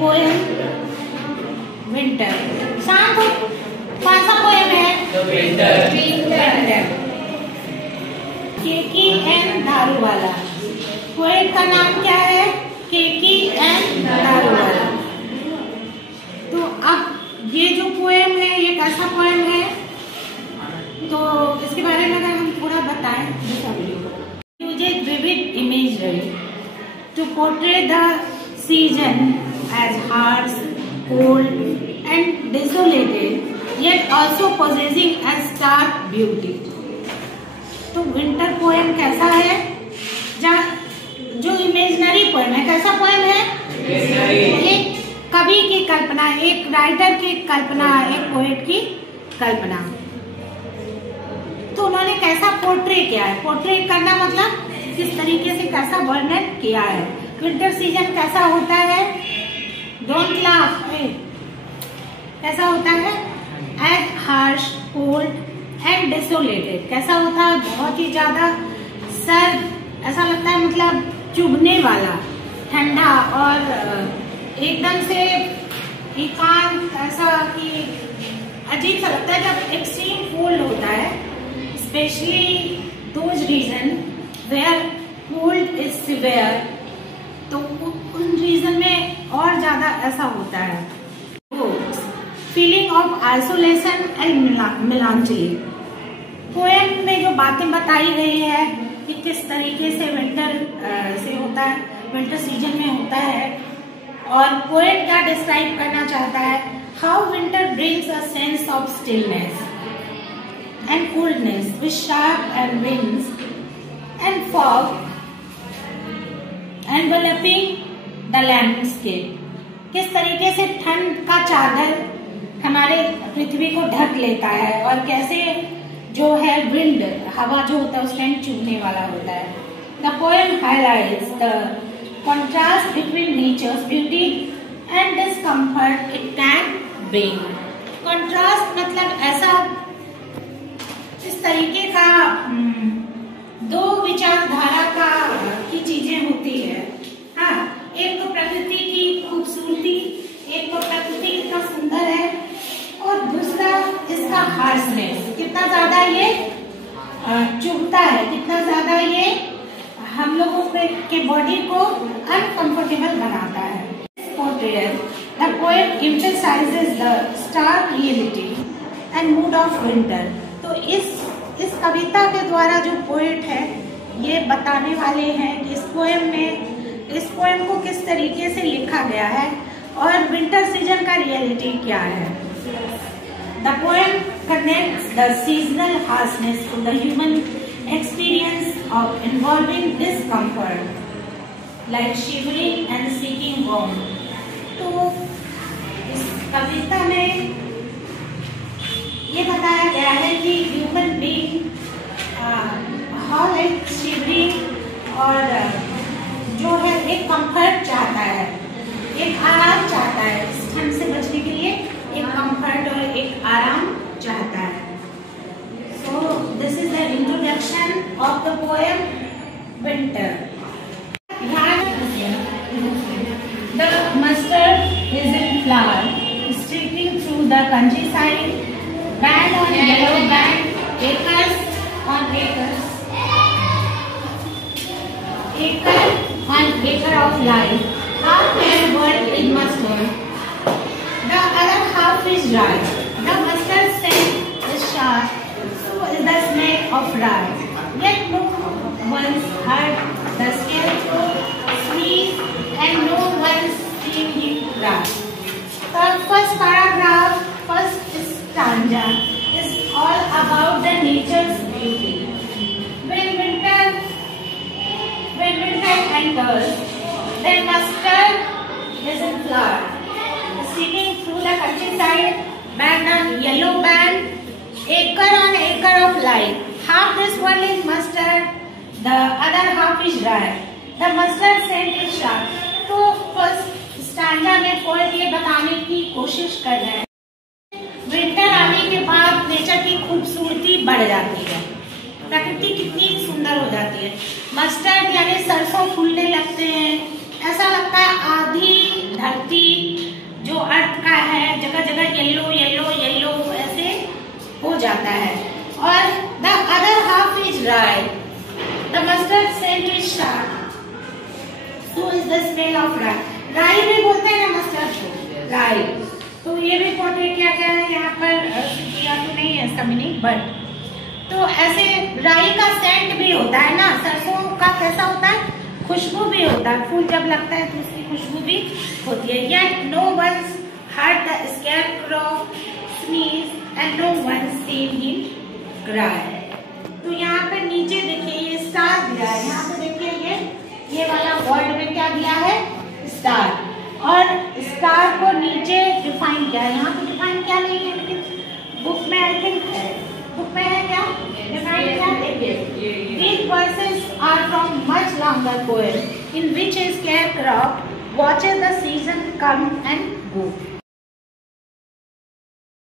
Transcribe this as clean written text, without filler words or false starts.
Poem winter. शांत हो, कौन सा पोएम है? Winter. Keki and Daruwalla. Poet का नाम क्या है? केकी एंड दारूवाला। तो अब ये जो पोएम है ये कैसा पोएम है, तो इसके बारे में अगर हम थोड़ा बताएं। Uses vivid imagery to portray the season as harsh, cold and desolated yet also possessing a stark beauty। तो विंटर पोएम कैसा है? जो इमेजिनरी पोएम है। कैसा पोएम है? एक कवि की कल्पना, एक राइटर की कल्पना, एक पोएट की कल्पना। तो उन्होंने कैसा पोर्ट्रे किया है? पोर्ट्रे करना मतलब किस तरीके से कैसा वर्णन किया है। विंटर सीजन कैसा होता है? Don't laugh. कैसा होता है? As harsh, cold and desolated. कैसा होता है? बहुत ही ज्यादा सर्द, ऐसा लगता है मतलब चुभने वाला, ठंडा और एकदम से एकांत, ऐसा कि अजीब सा लगता है जब एक्सट्रीम कोल्ड होता है। Especially those region where cold is severe, तो उन रीजन में और ज्यादा ऐसा होता है। Feeling of isolation and melancholy. Poem में जो बातें बताई गई है कि किस तरीके से विंटर से होता है, विंटर सीजन में होता है, और पोएट क्या डिस्क्राइब करना चाहता है? How winter brings a sense of stillness and coldness with sharp and winds and fog enveloping the landscape. किस तरीके से ठंड का चादर हमारे पृथ्वी को ढक लेता है, और कैसे जो है विंड, हवा जो होता है उस टाइम चुभने वाला होता है। The poem highlights the contrast between nature's beauty and discomfort it can bring. Contrast मतलब ऐसा, इस तरीके का दो विचारधारा की चीजें होती है। हाँ, एक तो प्रकृति की खूबसूरती, एक तो प्रकृति कितना सुंदर है, और दूसरा इसका हार्शनेस, कितना ज्यादा ये चुभता है, कितना ज्यादा ये हम लोगों के बॉडी को अनकंफर्टेबल बनाता है। The poem emphasizes the stark reality and mood of winter। तो इस कविता के द्वारा जो पोएट है ये बताने वाले हैं कि इस पोएम को किस तरीके से लिखा गया है और विंटर सीजन का रियलिटी क्या है। The poem connects the seasonal harshness to the human experience of involving discomfort, like shivering and seeking warmth। तो इस कविता में ये बताया गया है कि human being how like shivering, और जो है एक कंफर्ट चाहता है, एक आराम चाहता है, इस ठंड से बचने के लिए एक कंफर्ट और एक आराम चाहता है। So this is the introduction of the poem winter. The mustard is in flower, streaking through the countryside, band on yellow band, acres on acres, acre on acre of life. Half is world in mustard, the other half is rye. The mustard scent is sharp, so is the smell of rye. Yet no one's heard the scarecrow sneeze, and no one's seen him cry. The first paragraph, first stanza is all about the nature's beauty. When winter enters, then mustard is in flower, streaking through the countryside, band on yellow band, acre on acre of light. Half this world is mustard, the other half is rye. The mustard scent is sharp. तो first stanza में poet ये बताने की कोशिश कर रहे हैं, winter आने के बाद नेचर की खूबसूरती बढ़ जाती है, प्रकृति कितनी सुंदर हो जाती है। मस्टर्ड यानी सरसों फूलने लगते हैं, ऐसा लगता है आधी धरती होता है और the other half is dry. The mustard scent is sharp, so is the smell of rye. राई भी बोलते हैं ना मस्टर्ड को, राई। तो ये भी पोर्ट्रेट किया गया है यहाँ पर, किया तो नहीं है इसका मीनिंग, बट तो ऐसे राई का सेंट भी होता है ना, सरसों का कैसा होता है, खुशबू भी होता है, फूल जब लगता है तो उसकी खुशबू भी होती है। Yet no one's heard the scarecrow sneeze and no one's seen him cry। तो यहाँ पे नीचे देखिए ये स्टार दिया है, यहाँ पे देखिए ये वाला वर्ड में क्या दिया है, स्टार, और स्टार को नीचे डिफाइन किया है। यहाँ पे डिफाइन क्या नहीं है, लेकिन बुक में आई थिंक है, बुक में है क्या डिफाइन क्या, देखिए these verses are from much longer poem in which a scarecrow watches the season come and go।